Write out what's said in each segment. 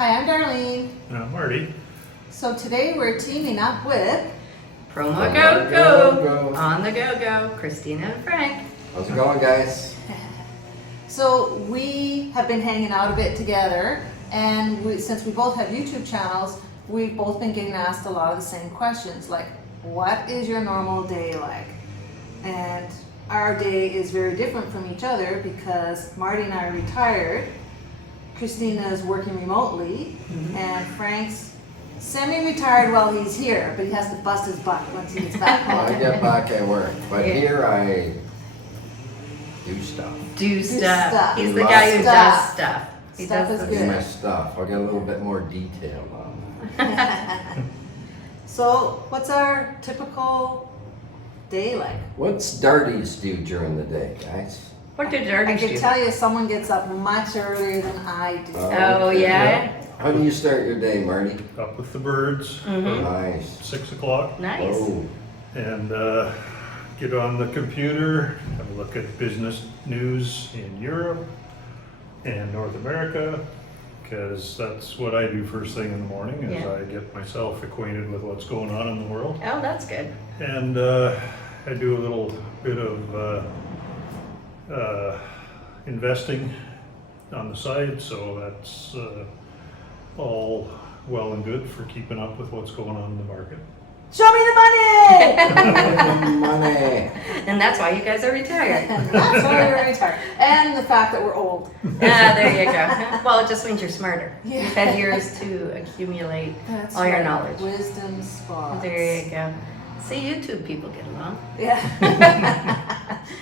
Hi, I'm Darlene. And I'm Marty. So today we're teaming up with Promoagogo on the GoGo, Christina Franks. How's it going, guys? So we have been hanging out a bit together, and since we both have YouTube channels, we've both been getting asked a lot of the same questions, like what is your normal day like? And our day is very different from each other because Marty and I are retired, Christina is working remotely, and Frank's semi-retired while he's here, but he has to bust his butt once he gets back When I home. get back at work, but Yeah. here I do stuff. Do stuff. stuff. He's the Do guy who stuff. does stuff. He Stuff does is the Do good. my stuff. I'll get a little bit more detail on that. So what's our typical day like? What's Darty's do during the day, guys? What did I Darty can do? tell you someone gets up much earlier than I do. Oh, Okay. yeah? How do you start your day, Marty? Up with the birds Mhm. Nice. 6 o'clock Nice. Oh, and get on the computer, have a look at business news in Europe and North America, because that's what I do first thing in the morning is Yeah. I get myself acquainted with what's going on in the world. Oh, that's good. And I do a little bit of investing on the side, so that's all well and good for keeping up with what's going on in the market. Show me the money! money. And that's why you guys are retired. That's why we're retired. And the fact that we're old. Ah, there you go. Well, it just means you're smarter. Yeah. You've had years to accumulate That's all your right. knowledge. Wisdom spots. There you go. See, YouTube people get along. Yeah.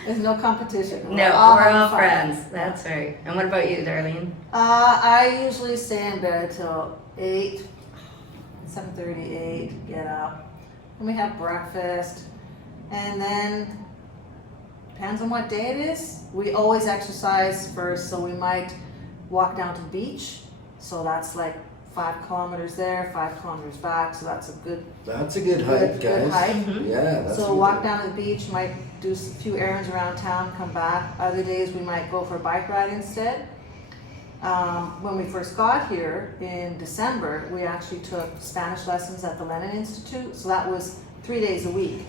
There's no competition. No, we're having all fun. friends. That's right. And what about you, Darlene? I usually stay in bed till 8, 7:30, 8, get up. And we have breakfast. And then, depends on what day it is, we always exercise first. So we might walk down to the beach. So that's like 5 kilometers there, 5 kilometers back. So that's a good, That's a good hike, good guys. hike. Mhm. Yeah, that's So a walk good- down to the beach, might do a few errands around town, come back. Other days we might go for a bike ride instead. When we first got here in December, we actually took Spanish lessons at the Lenin Institute, so that was 3 days a week.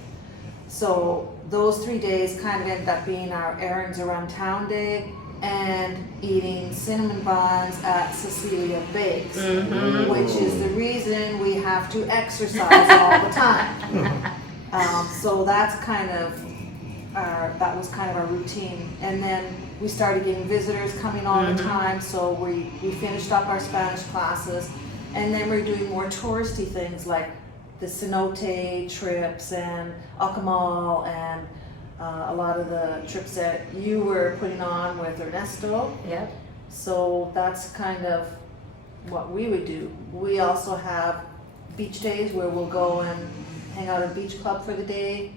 So those 3 days kind of ended up being our errands around town day and eating cinnamon buns at Cecilia Bakes, Mhm. which is the reason we have to exercise all the time. So that's kind of that was kind of our routine. And then we started getting visitors coming all the time, so we finished up our Spanish classes, and then we're doing more touristy things like the Cenote trips and Acamal and a lot of the trips that you were putting on with Ernesto. Yep. So that's kind of what we would do. We also have beach days where we'll go and hang out at a beach club for the day.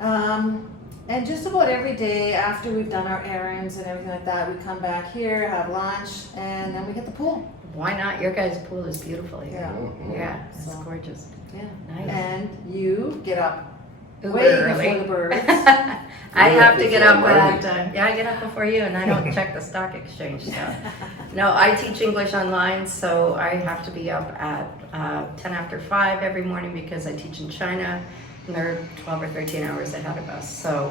And just about every day after we've done our errands and everything like that, we come back here, have lunch, and then we hit the pool. Why not? Your guys' pool is beautiful here. Yeah. Mhm. Yeah, it's So- gorgeous. Yeah. Nice. And you get up Uber way early. before the birds. I You're have up to get before up Marty. at, yeah, I get up before you and I don't check the stock exchange, so. No, I teach English online, so I have to be up at 10 after 5 every morning because I teach in China and they're 12 or 13 hours ahead of us. So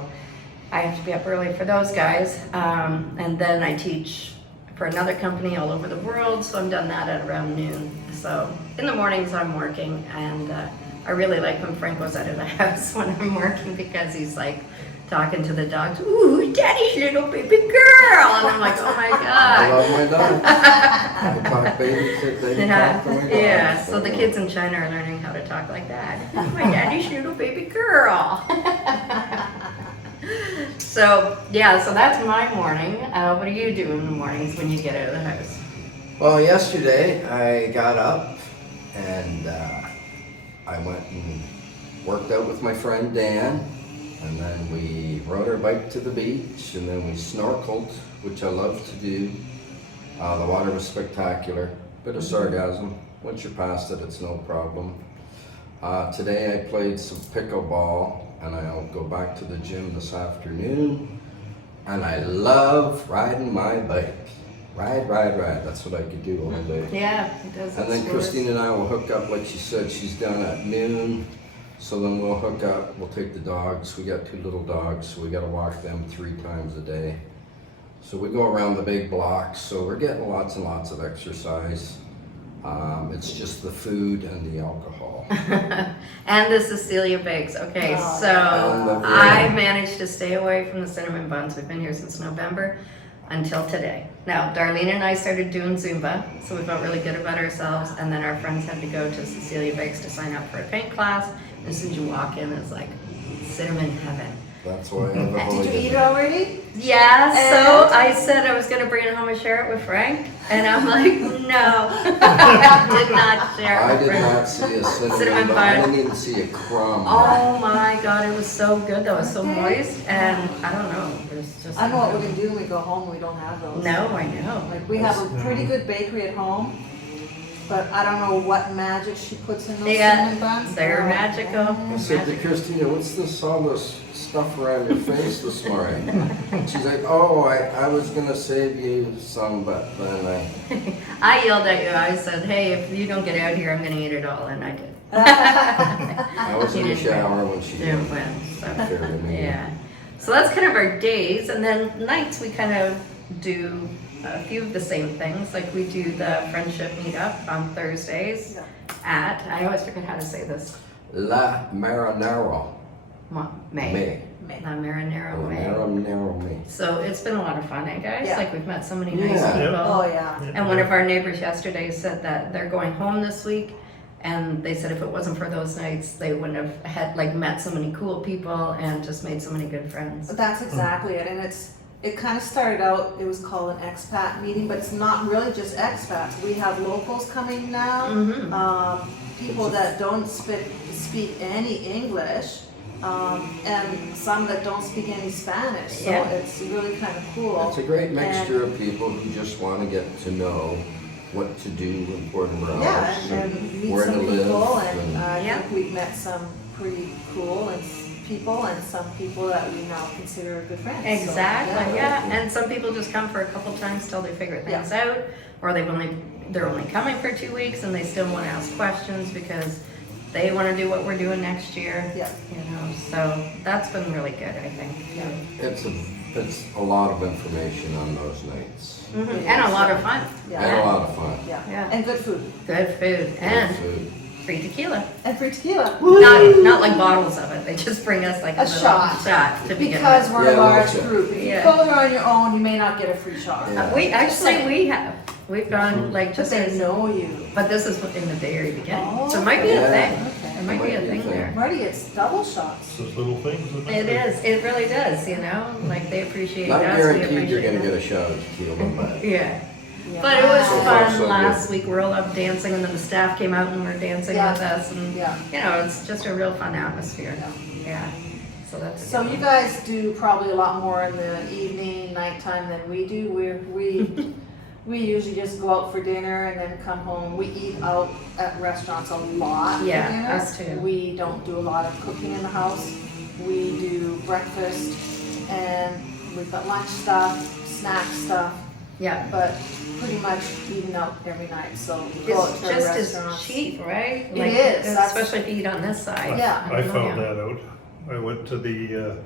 I have to be up early for those guys. And then I teach for another company all over the world, so I'm done that at around noon. So in the mornings I'm working, and I really like when Frank goes out of the house when I'm working because he's like talking to the dogs, ooh, daddy's little baby girl, and I'm like, oh my I god. love my dogs. I talk baby, they talk to my dogs. Yeah, so the kids in China are learning how to talk like that. My daddy's little baby girl. So, yeah, so that's my morning. What do you do in the mornings when you get out of the house? Well, yesterday I got up and I went and worked out with my friend Dan, and then we rode our bike to the beach, and then we snorkeled, which I love to do. The water was spectacular. Bit of sarcasm. Once you're past it, it's no problem. Today I played some pickleball, and I'll go back to the gym this afternoon. And I love riding my bike. Ride. That's what I could do all day. Yeah, he does. And then explores. Christine and I will hook up, like she said, she's done at noon. So then we'll hook up, we'll take the dogs. We got 2 little dogs, so we gotta walk them 3 times a day. So we go around the big blocks, so we're getting lots and lots of exercise. It's just the food and the alcohol. And the Cecilia bakes. Okay, Oh, so yeah. I managed to stay away from the cinnamon buns. We've been here since November until today. Now, Darlene and I started doing Zumba, so we felt really good about ourselves. And then our friends had to go to Cecilia Bakes to sign up for a paint class. And as soon as you walk in, it's like cinnamon heaven. That's why I have a Did you eat it already? Yeah, so And- I said I was gonna bring it home and share it with Frank, and I'm like, no, I did not share it I with did Frank. not see a cinnamon Cinnamon bun. I bun. didn't even see a crumb. Oh my god, it was so good though, it was so Okay. moist, and I don't know, it was just. I know what we can do when we go home, we don't have those. No, I know. Like, we have a pretty good bakery at home, but I don't know what magic she puts in those cinnamon Yeah, buns. they're Oh. magical. I said to magical. Christina, what's this, all this stuff around your face this morning? She's like, oh, I was gonna save you some, but then I yelled at you, I said, hey, if you don't get out here, I'm gonna eat it all, and I did. I was in the You didn't shower when she Didn't win, so. fair to me. Yeah, so that's kind of our days, and then nights we kind of do a few of the same things. Like we do the friendship meetup on Thursdays Yeah. at, I always forget how to say this, La Marinara. May. May. La Marinara La May. Marinara May. So it's been a lot of fun, eh guys? Yeah. Like we've met so many nice Yeah. people. Oh, yeah. And one of our neighbors yesterday said that they're going home this week, and they said if it wasn't for those nights, they wouldn't have had like met so many cool people and just made so many good friends. That's exactly it, and it kind of started out, it was called an expat meeting, but it's not really just expats. We have locals coming now, Mm-hmm. people that don't speak any English, and some that don't speak any Spanish, so Yeah. it's really kind of cool. It's a great mixture of people who just want to get to know what to do in Puerto Morelos. Yeah, and meet where to some live. people, and I Yeah. think we've met some pretty cool people, and some people that we now consider good friends. So, Exactly, yeah. And some people just come for a couple times till they figure things out, or they're only coming for 2 weeks and they still want to ask questions because they want to do what we're doing next year. Yeah. You know, so that's been really good, I think. Yeah. It's a lot of information on those nights. And a lot of fun. Yeah. And a lot of fun. Yeah. Yeah. And good food. Good food and Good food. free tequila. And free tequila. Not like bottles of it. They just bring us like a A little shot. to begin Because with. we're Yeah, a large we'll check. group. If you Yeah. go there on your own, you may not get a free shot. Yeah. We have. We've gone like Just just they as, know you. but this is in the very beginning. Oh, So it might be a yeah. thing. Okay. It might be a thing there. Marty, it's double shots. Those little things. isn't It is. It really does. You know, like they appreciate Not us. We guaranteed appreciate you're gonna them. get a shot of tequila, but Yeah. Yeah. But it was So far, fun so good. last week. We were all up dancing, and then the staff came out and were dancing Yeah. with us, and Yeah. you know, it's just a real fun atmosphere. Yeah. So that's. a So good you one. guys do probably a lot more in the evening, nighttime than we do. We usually just go out for dinner and then come home. We eat out at restaurants a lot for Yeah, dinner. us too. We don't do a lot of cooking in the house. We do breakfast and we've got lunch stuff, snack stuff, Yeah. but pretty much eating out every night. So we go out It's to just as restaurants. cheap, right? It is. That's- especially if you eat on this side. Yeah. I Oh, found yeah. that out. I went to the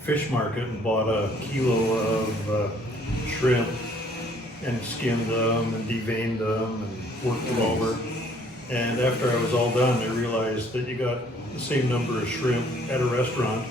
fish market and bought a kilo of shrimp and skinned them and deveined them and worked them over. And after I was all done, I realized that you got the same number of shrimp at a restaurant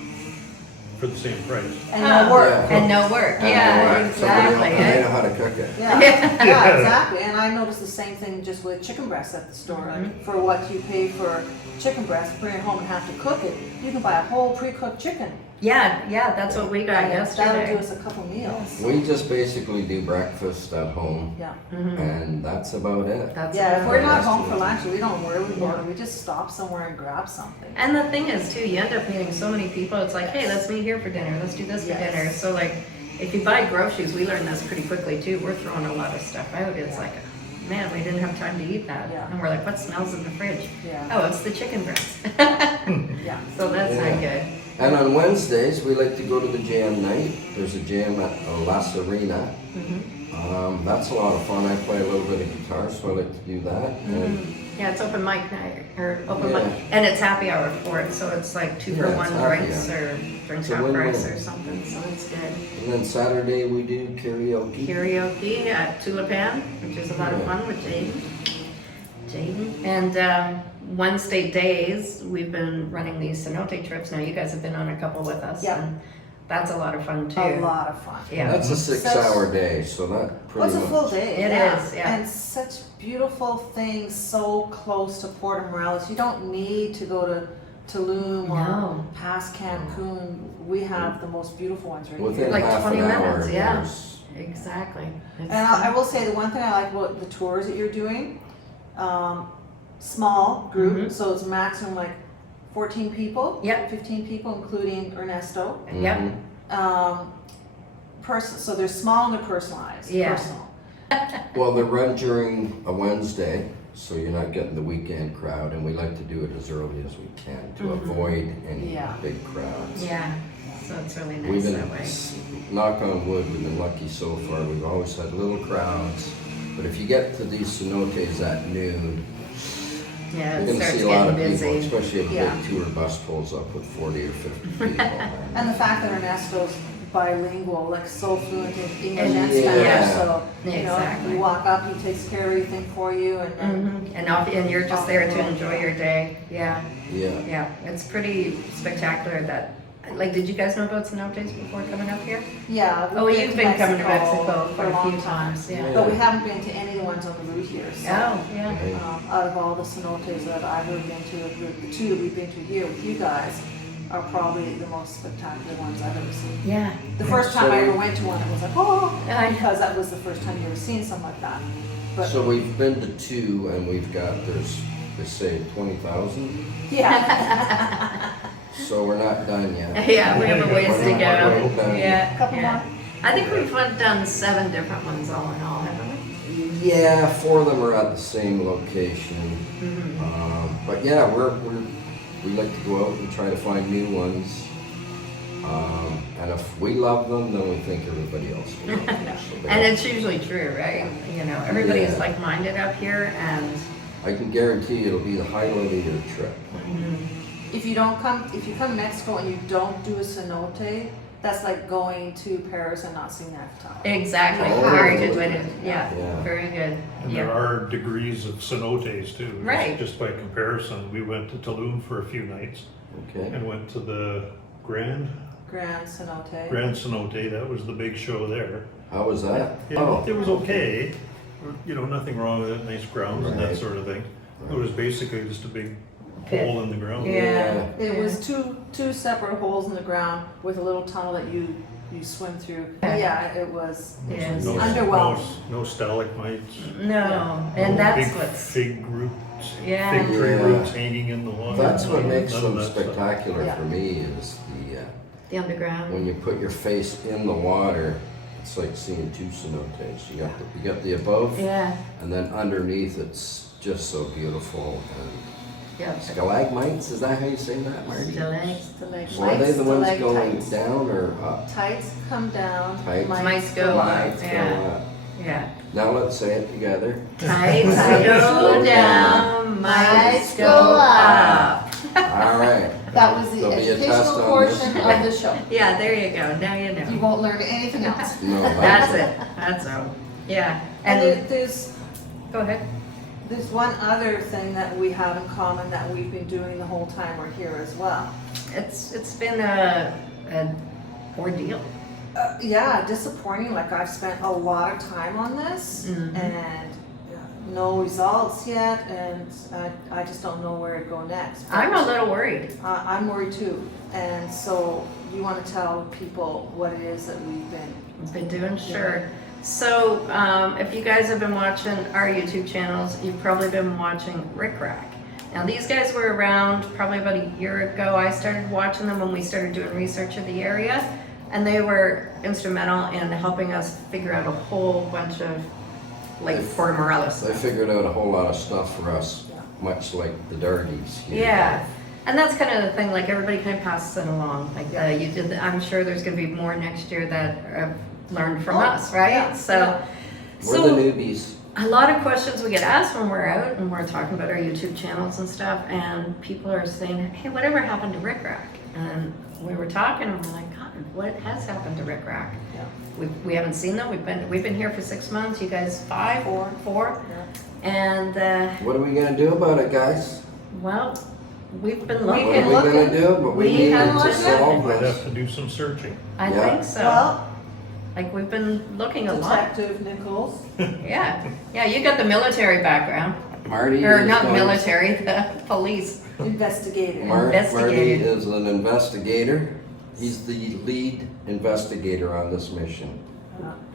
for the same price. And no work. Yeah. And no work. I Yeah, don't know why. exactly. Somebody else, they know how to cook it. Yeah, Yeah. yeah, exactly. And I noticed the same thing just with chicken breasts at the store. Like for what you pay for chicken breast, bring it home and have to cook it, you can buy a whole pre-cooked chicken. Yeah, that's what we got And yesterday. that'll do us a couple meals. We just basically do breakfast at home, Yeah. and that's about it. That's Yeah, if about we're it. not home for lunch, we don't worry about it. We just stop somewhere and grab something. And the thing is too, you end up meeting so many people, it's like, hey, let's meet here for dinner, let's do this for Yes. dinner. So like, if you buy groceries, we learned this pretty quickly too, we're throwing a lot of stuff out. It's like, man, we didn't have time to eat that. Yeah. And we're like, what smells in the fridge? Yeah. Oh, it's the chicken breast. Yeah. So that's Yeah. not good. And on Wednesdays, we like to go to the jam night. There's a jam at La Serena. That's a lot of fun. I play a little bit of guitar, so I like to do that. And Yeah, it's open mic night, or open Yeah. mic, and it's happy hour for it, so it's like 2 for Yeah, 1 it's happy drinks, hour. or drinks It's a half win-win. price or something, so it's good. and then Saturday we do karaoke. Karaoke at Tulipan, which is a lot of Yeah. fun with Jaden. And Wednesday days, we've been running these cenote trips. Now you guys have been on a couple with us. Yeah. And that's a lot of fun too. A lot of fun. Yeah. That's a 6-hour day, so that Well, pretty it's a much. full day. It is, yeah. And such beautiful things so close to Puerto Morelos. You don't need to go to Tulum or No. past Cancun. We have the most beautiful ones right Within here. Like half 20 an hour. minutes, yeah. there's- Exactly. It's And I fun. will say the one thing I like about the tours that you're doing, small group, Mhm. so it's maximum like 14 people. Yep. 15 people, including Ernesto. Yep. Mhm. So they're small and they're personalized. Yeah. Personal. Well, they're run during a Wednesday, so you're not getting the weekend crowd, and we like to do it as early as we can to avoid any Yeah. big crowds. Yeah. So it's really nice We've been, that way. knock on wood, we've been lucky so far. We've always had little crowds, but if you get to these cenotes at noon, Yeah, you're it gonna starts see a lot getting of people, busy. especially if a Yeah. big tour bus pulls up with 40 or 50 people. And the fact that Ernesto's bilingual, like so fluent in English and Yeah. Spanish, so you Exactly. know, you walk up, he takes care of everything for you, and then And you're just there to enjoy your day. Yeah. Yeah. Yeah. It's pretty spectacular that, like, did you guys know about cenotes before coming up here? yeah. Oh, we've you've been coming to Mexico for quite a long few time. times, yeah. Yeah. But we haven't been to any of the ones on the route here. So, Oh, yeah. Right. out of all the cenotes that I've ever been to, the two that we've been to here with you guys are probably the most spectacular ones I've ever seen. Yeah. The first time I ever went to one, it was like, oh, I know. because that was the first time you ever seen something like that. But So we've been to 2, and we've got, they say 20,000, yeah, so we're not done yet. Yeah, we have a ways to go. Couple Yeah. Couple yeah. more. I think we've done 7 different ones all in all, haven't we? Yeah, 4 of them are at the same location. But yeah, we like to go out and try to find new ones. And if we love them, then we think everybody else will love them. So And it's usually true, right? You know, everybody's Yeah. like-minded up here, and I can guarantee you it'll be the highlight of your trip. if you come to Mexico and you don't do a cenote, that's like going to Paris and not seeing the Eiffel Tower. exactly, Oh. very good way to, yeah, Yeah. very good. And there Yeah. are degrees of cenotes too. Right. Just by comparison, we went to Tulum for a few nights Okay? and went to the Grand Cenote. Cenote. That was the big show there. How was that? It was okay. You know, nothing wrong with it. Nice grounds and that Right. sort of thing. It was basically just a big Pit. hole in the ground. Yeah. It was two separate holes in the ground with a little tunnel that you swim through. Yeah. Yeah, it was Yeah. No, underwhelming. no stalagmites. No, and no that's big what's, fig roots. Yeah. Fig tree Yeah. roots hanging in the water. That's what makes None of them that stuff. spectacular Yeah. for me is the underground. when you put your face in the water, it's like seeing 2 cenotes. You got the above, Yeah, and then underneath it's just so beautiful. And yeah. stalagmites, is that how you say that, Marty? Stalactites. So are they the ones going Stalactites. down or up? Tights come down. Tights. Mites go up. Stalactites go Yeah. up. Yeah. Now let's say it together. Tights Tights go go down, mites go up. All right. That was the There'll be a test educational on portion this. of the show. Yeah, there you go, now you You know. won't learn anything else. No, That's it, that's all. Yeah, And and, there's go ahead. one other thing that we have in common that we've been doing the whole time we're here as well. It's been an ordeal. Yeah, disappointing. Like I've spent a lot of time on this Mhm. and no results yet, and I just don't know where to go next. I'm a little worried. I'm worried too, and so you want to tell people what it is that we've been. Doing, sure. So, if you guys have been watching our YouTube channels, you've probably been watching RickRack. Now, these guys were around probably about a year ago. I started watching them when we started doing research of the area, and they were instrumental in helping us figure out a whole bunch of Puerto Morelos They stuff. figured out a whole lot of stuff for us, Yeah. much like the Dartys here. Yeah, And that's kind of the thing, like everybody kind of passes it along. Like you did, I'm sure there's going to be more next year that have learned from us, right? yeah, So, We're the newbies. a lot of questions we get asked when we're out and we're talking about our YouTube channels and stuff, and people are saying, hey, whatever happened to RickRack? And we were talking and we're like, God, what has happened to RickRack? Yeah. We haven't seen them. We've been here for 6 months. You guys 5? Four. Yeah. And What are we gonna do about it, guys? well, we've been What looking. are we gonna do? But we We need have to looked solve Might have this. to do some searching. I Yeah. think so. Well, Like we've been looking a lot. Detective Nichols. Yeah. Yeah, you got the military background. Marty Or is not going- military, the police. Investigator. Marty Investigator. is an investigator. He's the lead investigator on this mission.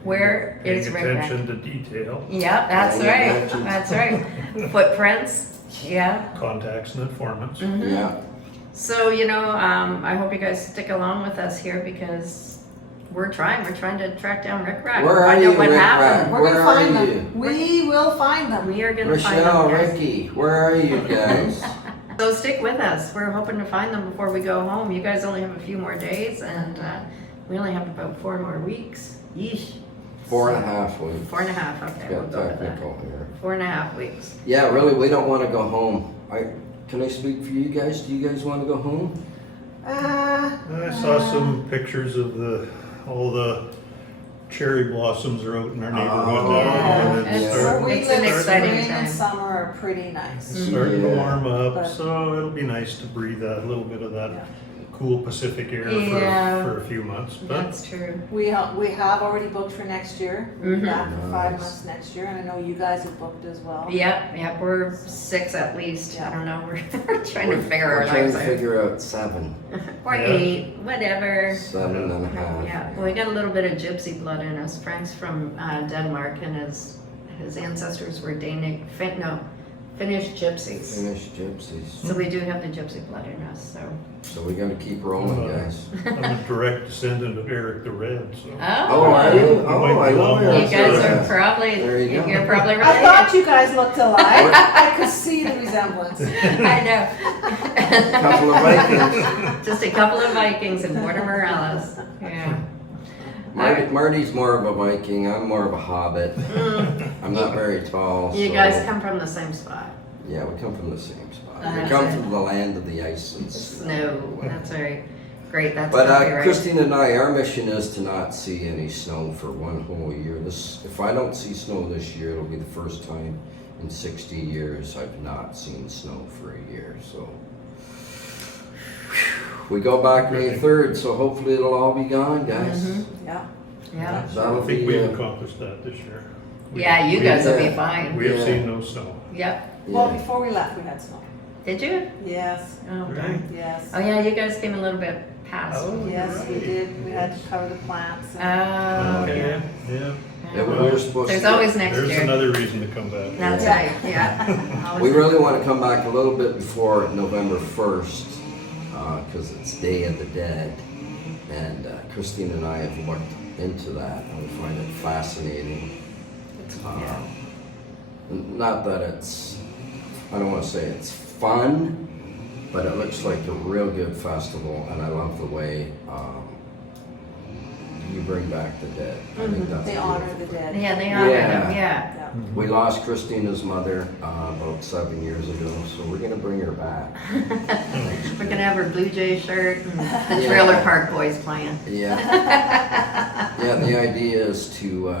Where Paying is attention RickRack? to detail, Yep, that's Paying right. attention. That's right. Footprints. Yeah. contacts and informants. Mhm. Yeah. So, I hope you guys stick along with us here because we're trying to track down RickRack. Where are find you, out what RickRack? happened. We're gonna Where are find you? them. We will find them. We are gonna find Rochelle, them, guys. Ricky, where are you guys? So stick with us. We're hoping to find them before we go home. You guys only have a few more days, and we only have about 4 more weeks. Yeesh. 4.5 weeks. 4.5. Okay, we'll Got go with that. technical here. 4.5 weeks. Yeah, really, we don't want to go home. Can I speak for you guys? Do you guys want to go home? I saw some pictures of all the cherry blossoms are out in our neighborhood Oh, now. And yeah. it's It's- starting, it's an exciting Spring time. and summer are pretty nice. it's starting to Yeah. warm up, But- so it'll be nice to breathe a little bit of that Yeah. cool Pacific air Yeah. for a few months. But That's true. We have already booked for next year. We'll be Mhm. back for 5 Nice. months next year, and I know you guys have booked as well. Yep, we're 6 at least. I don't know. We're trying to figure We're our trying lives to out. figure out 7. Or Yeah. 8, whatever. 7.5. Yeah, well, we got a little bit of gypsy blood in us. Frank's from Denmark, and his ancestors were Finnish gypsies. Finnish gypsies. So we do have the gypsy blood in us. So we got to keep rolling, guys. I'm a direct descendant of Eric the Red, so. Oh, are you? Oh, I know You You Eric's guys Red. are probably There you go. you're probably I right. thought you guys looked alike. I could see the resemblance. I know. Couple of Vikings. Just a couple of Vikings in Puerto Morelos. Yeah. Marty's more of a Viking. I'm more of a hobbit. Mm. I'm not very tall. You so- guys come from the same spot. Yeah, we come from the same spot. We That's come it. from the land of the ice and Snow. That's right. Great. That's But copyright. Christina and I, our mission is to not see any snow for one whole year. If I don't see snow this year, it'll be the first time in 60 years I've not seen snow for a year. So we go back May 3rd, so hopefully it'll all be gone, guys. Mhm. Yeah. Yeah. I That'll think be. we've accomplished that this year. Yeah, you guys will be Yeah. fine. We have Yeah. seen no snow. Yep. Well, Yeah. before we left, we had snow. Did you? Yes. Oh, Right. darn. Yes. Oh, yeah, you guys came a little bit past. Oh, Yes, we right. did. We had to cover the plants. Oh, Okay, yeah. yeah. Yeah, we were supposed There's to. always next There's year. another reason to come back. That's Yeah. right, yeah. Always We really want to come back a little bit before November 1st, because it's Day of the Dead. And Christine and I have looked into that, and we find it fascinating. Yeah. Not that I don't want to say it's fun, but it looks like a real good festival, and I love the way you bring back the dead. I think that's They a honor beautiful the thing. dead. Yeah, they honor Yeah. them, yeah. Yeah. We lost Christina's mother about 7 years ago, so we're going to bring her back. We're gonna have her Blue Jay shirt and the Yeah. Trailer Park Boys playing. Yeah. Yeah, the idea is to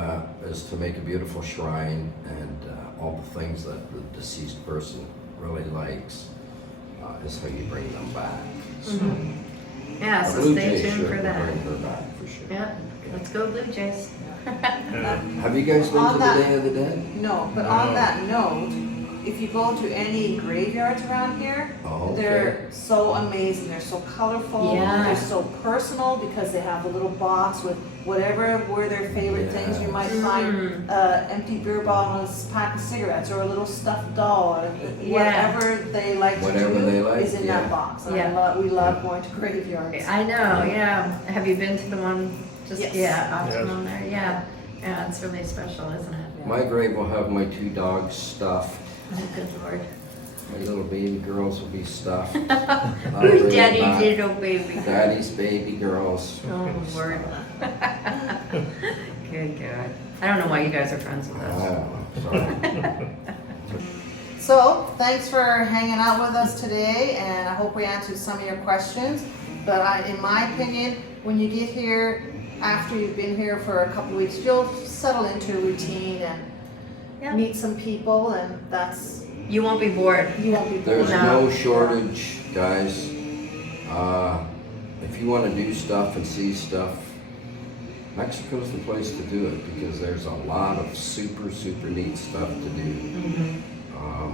make a beautiful shrine and all the things that the deceased person really likes is how you bring them back. So, Yeah, a so Blue stay Jay tuned shirt for will that. bring her back for sure. Yeah, let's go Blue Jays. Have you guys been On to the that- Day of the Dead? No, but No. on that note, if you go to any graveyards around here, Oh, okay. they're so amazing. They're so colorful. Yeah. They're so personal because they have a little box with whatever were their favorite things. You might find empty beer bottles, pack of cigarettes, or a little stuffed doll, or Yeah. whatever they like Whatever to do they like, is in yeah. that box. And Yeah. we love going to graveyards. I know, yeah. Have you been to the one just, Yes. yeah, Optimum Yes. there? Yeah. Yeah, it's really special, isn't it? My grave will have my 2 dogs stuffed. Oh, good Lord. My little baby girls will be stuffed. Who's Not Daddy's not. little baby? Daddy's baby girls. Oh, Lord. Good God. I don't know why you guys are friends with I us. don't know, sorry. So, thanks for hanging out with us today, and I hope we answered some of your questions. But in my opinion, when you get here, after you've been here for a couple of weeks, you'll settle into a routine and Yeah. meet some people, and that's, You won't be bored. you won't be bored. There's no shortage, guys. If you want to do stuff and see stuff, Mexico's the place to do it because there's a lot of super, super neat stuff to do.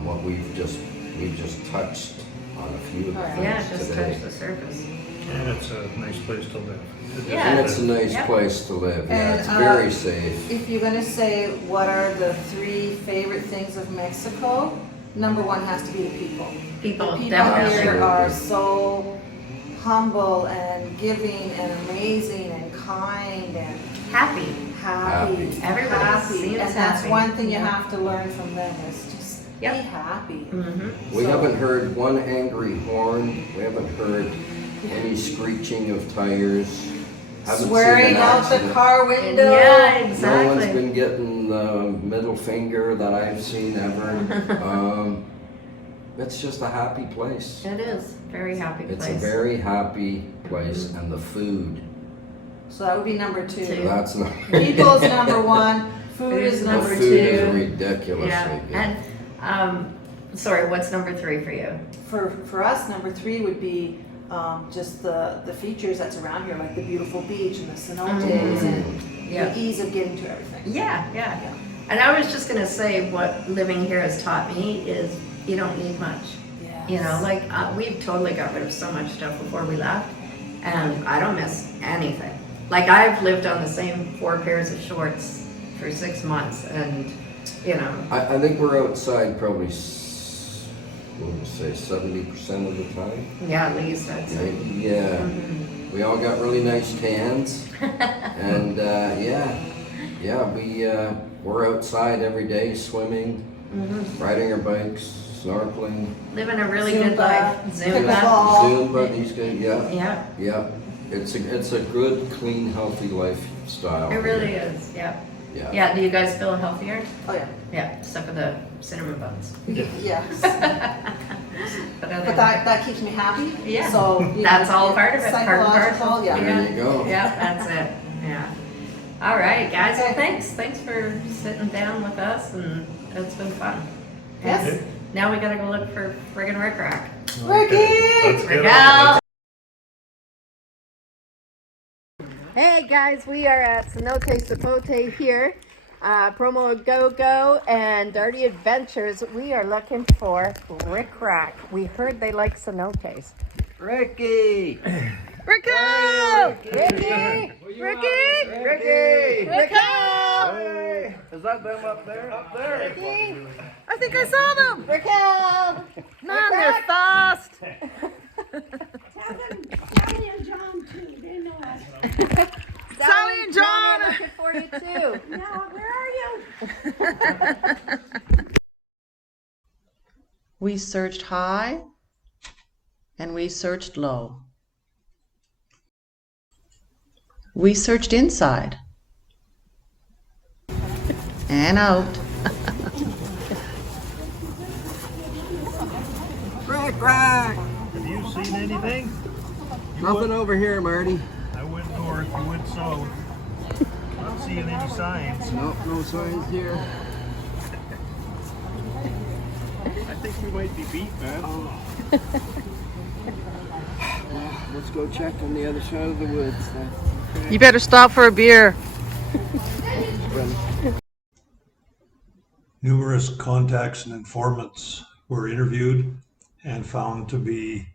What we've just touched on a few of the things Yeah, just today. touch the surface. And it's a nice place to live. Yeah. And it's a nice Yep. place to live. Yeah, And, it's very safe. If you're gonna say what are the 3 favorite things of Mexico, number 1 has to be the people. People, The people definitely. here are so humble and giving and amazing and kind and Happy. happy. Happy. Everybody seems And that's happy. one thing you Yeah. have to learn from them is just Yep. be happy. Mm-hmm. We So- haven't heard one angry horn. We haven't heard any screeching of tires. Haven't Swearing seen an out the accident. car window. Yeah, No exactly. one's been getting the middle finger that I've seen ever. It's just a happy place. It is. Very happy place. It's a very happy place, and the food. So that would be number 2. Two. That's not. People is number 1, food is The number food 2. is ridiculously Yeah. good. And, sorry, what's number 3 for you? For us, number 3 would be just the features that's around here, like the beautiful beach and the cenotes and Yeah. the ease of getting to everything. Yeah. And I was just gonna say what living here has taught me is you don't need much. Yes. You know, like we've totally got rid of so much stuff before we left, and I don't miss anything. Like I've lived on the same 4 pairs of shorts for 6 months, and you know. I think we're outside probably, what would you say, 70% of the time. Yeah, at least I'd say. Yeah. We all got really nice tans, and we're outside every day swimming, riding our bikes, snorkeling, Living a really good Zumba, life. pickleball. Zumba. These guys, Yeah, yeah. It's a good, clean, healthy lifestyle. it really here. is. Yeah. Yeah. Yeah. Do you guys feel healthier? Oh yeah. Yeah, except for the cinnamon buns. Yes. But other But that keeps me happy. Yeah. So That's all part of it, part and Psychological, parcel. yeah. There you go. Yeah, that's it. Yeah. All right, guys. Well, Okay. thanks. Thanks for sitting down with us, and it's been fun. Yes. Now we gotta go look for friggin' RickRack. Ricky! Let's get Raquel! on. Hey guys, we are at Cenote Sapote here, Promoagogo and Darty Adventures. We are looking for RickRack. We heard they like cenotes. Ricky! Raquel! Ricky! Ricky! Ricky! Raquel! Hey, is that them up there? Up there? I think I saw them! Raquel! Man, they're fast! Sally and John too, they know us. Sally and John are looking for you too. Now, where are you? We searched high and we searched low. We searched inside and out. RickRack! Have you seen anything? Nothing over here, Marty. I went north, you went south. Not seeing any signs. Nope, no signs here. I think we might be beat, man. Let's go check on the other side of the woods then. You better stop for a beer. Numerous contacts and informants were interviewed and found to be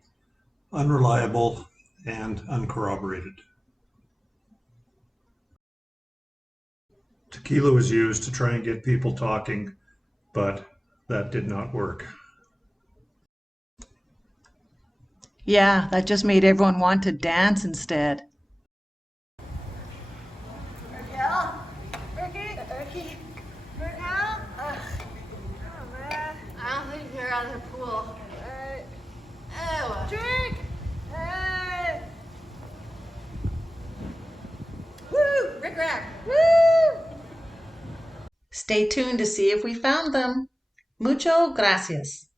unreliable and uncorroborated. Tequila was used to try and get people talking, but that did not work. Yeah, that just made everyone want to dance instead. Raquel? Ricky? Raquel? Oh man. I don't think they're out of the pool. Stay tuned to see if we found them. Mucho gracias.